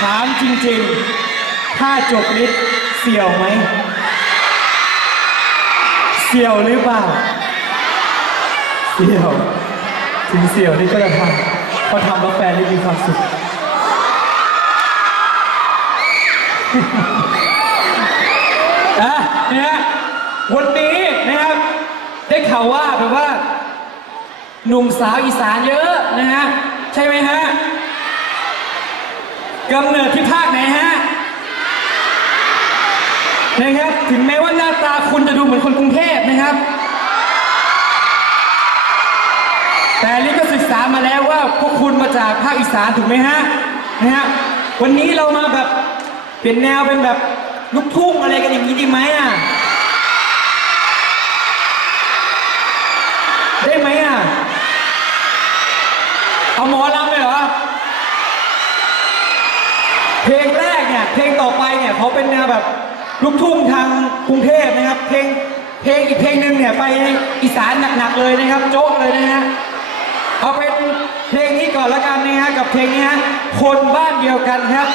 ถามจริงๆ ถ้าจบลิศเสี่ยวไหม เสี่ยวหรือเปล่า เสี่ยว ถึงเสี่ยวนี่ก็จะทำเพราะทำแล้วแฟนนี่มีความสุข อะนะฮะวันนี้นะครับ ได้ข่าวว่าแบบว่า หนุ่มสาวอีสานเยอะนะฮะ ใช่ไหมฮะ กำเนิดที่ภาคไหนฮะนะครับถึงแม้ว่าหน้าตาคุณจะดูเหมือนคนกรุงเทพนะครับ แต่ลิก็ศึกษามาแล้วว่าพวกคุณมาจากภาคอีสานถูกไหมฮะนะฮะวันนี้เรามาแบบเปลี่ยนแนวเป็นแบบลูกทุ่งอะไรกันอย่างนี้ดีไหมอะได้ไหมอะเอาหมอลำเลยเหรอ เพลงแรกเนี่ยเพลงต่อไปเนี่ยเขาเป็นแนวแบบลูกทุ่งทางกรุงเทพนะครับ เพลงเพลงอีกเพลงหนึ่งเนี่ยไปอีสานหนักๆเลยนะครับ โจ๊กเลยนะฮะเอาเป็นเพลงนี้ก่อนละกันนะฮะกับเพลงนี้ฮะคนบ้านเดียวกันครับ